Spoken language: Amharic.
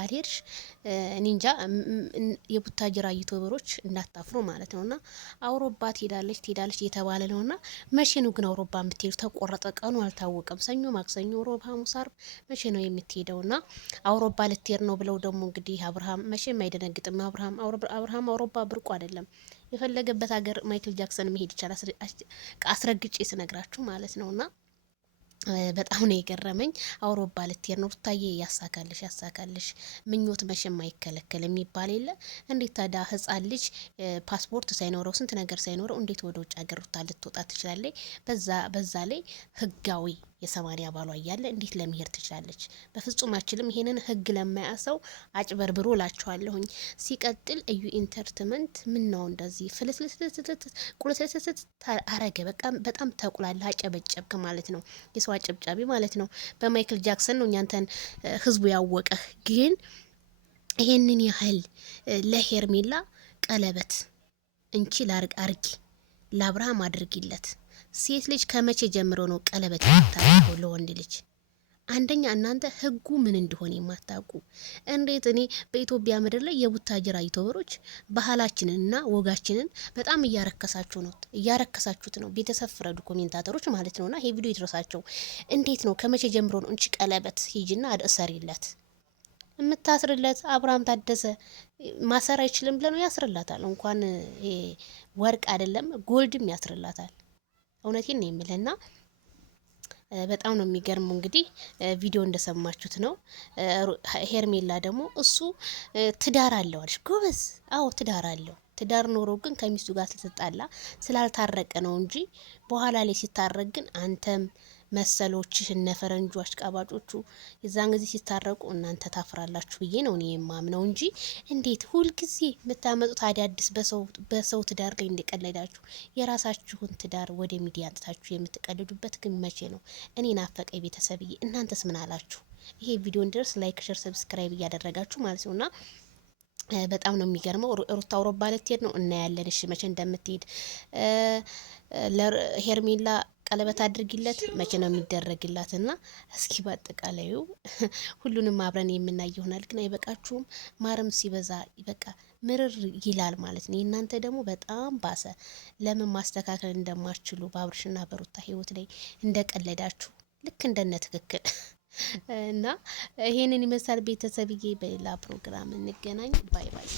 ካልሄድሽ እኔ እንጃ የቡታጅራ ዩቲዩበሮች እንዳታፍሩ ማለት ነውና አውሮፓ ትሄዳለች እየተባለ ነውና መቼ ነው ግን አውሮፓ የምትሄዱ? ተቆረጠ ቀኑ አልታወቀም። ሰኞ፣ ማክሰኞ፣ ሮብ፣ ሐሙስ፣ ዓርብ መቼ ነው የምትሄደውና አውሮፓ ልትሄድ ነው ብለው ደግሞ እንግዲህ አብርሃም መቼም አይደነግጥም። አብርሃም አውሮፓ ብርቁ አይደለም። የፈለገበት ሀገር ማይክል ጃክሰን መሄድ ይቻላል። አስረግጬ ስነግራችሁ ማለት ነውና በጣም ነው የገረመኝ። አውሮፓ ልትሄድ ነው ሩታዬ፣ ያሳካልሽ። ምኞት መቼም አይከለከል የሚባል የለ። እንዴት ታዲያ ህፃን ልጅ ፓስፖርት ሳይኖረው ስንት ነገር ሳይኖረው እንዴት ወደ ውጭ ሀገር ሩታ ልትወጣ ትችላለች? በዛ ላይ ህጋዊ የ80 ባሏ እያለ እንዴት ለመሄድ ትችላለች? በፍጹም አችልም። ይሄንን ህግ ለማያሰው አጭበርብሮ ላችኋለሁኝ። ሲቀጥል እዩ ኢንተርቴንመንት ምን ነው እንደዚህ ፍልስልስልስልስ ቁልስልስልስ አረገ? በጣም ተቁላላ አጨበጨብክ ማለት ነው። የሰው አጨብጫቢ ማለት ነው። በማይክል ጃክሰን ነው እኛንተን ህዝቡ ያወቀህ። ግን ይሄንን ያህል ለሄርሜላ ቀለበት እንቺ አርጊ፣ ለአብርሃም አድርጊለት። ሴት ልጅ ከመቼ ጀምሮ ነው ቀለበት የምታደርገው ለወንድ ልጅ? አንደኛ እናንተ ህጉ ምን እንደሆነ የማታውቁ እንዴት! እኔ በኢትዮጵያ ምድር ላይ የቡታጅራ ዩቲዩበሮች ባህላችንንና ወጋችንን በጣም እያረከሳችሁት ነው። ቤተሰብ ፍረዱ፣ ኮሜንታተሮች ማለት ነውና ይሄ ቪዲዮ ይድረሳቸው። እንዴት ነው ከመቼ ጀምሮ ነው እንቺ ቀለበት ሂጂና እሰሪለት የምታስርለት? አብርሃም ታደሰ ማሰር አይችልም ብለ ነው ያስርላታል። እንኳን ወርቅ አይደለም ጎልድም ያስርላታል። እውነቴን ነው የምልህና በጣም ነው የሚገርመው። እንግዲህ ቪዲዮ እንደሰማችሁት ነው። ሄርሜላ ደግሞ እሱ ትዳር አለው አለች። ጎበዝ፣ አዎ ትዳር አለው። ትዳር ኖሮ ግን ከሚስቱ ጋር ስለተጣላ ስላልታረቀ ነው እንጂ በኋላ ላይ ሲታረቅ ግን አንተም መሰሎችሽ እነ ፈረንጆ አሽቃባጮቹ የዛን ጊዜ ሲታረቁ እናንተ ታፍራላችሁ ብዬ ነው እኔ የማምነው እንጂ እንዴት ሁልጊዜ የምታመጡት አዳዲስ በሰው ትዳር ላይ እንደቀለዳችሁ የራሳችሁን ትዳር ወደ ሚዲያ አንጥታችሁ የምትቀልዱበት ግን መቼ ነው? እኔ ናፈቀኝ ቤተሰብዬ። እናንተስ ምን አላችሁ? ይሄ ቪዲዮ እንዲደርስ ላይክ፣ ሼር፣ ሰብስክራይብ እያደረጋችሁ ማለት ነውና በጣም ነው የሚገርመው። ሩታ አውሮፓ ልትሄድ ነው እናያለን። እሺ መቼ እንደምትሄድ ሄርሜላ ቀለበት አድርጊለት መቼ ነው የሚደረግላት? እና እስኪ በአጠቃላዩ ሁሉንም አብረን የምናይ ይሆናል። ግን አይበቃችሁም? ማርም ሲበዛ በቃ ምርር ይላል ማለት ነው። እናንተ ደግሞ በጣም ባሰ። ለምን ማስተካከል እንደማትችሉ በአብርሽና በሩታ ህይወት ላይ እንደቀለዳችሁ ልክ እንደነ ትክክል እና ይሄንን ይመስላል ቤተሰብዬ። በሌላ ፕሮግራም እንገናኝ። ባይ ባይ።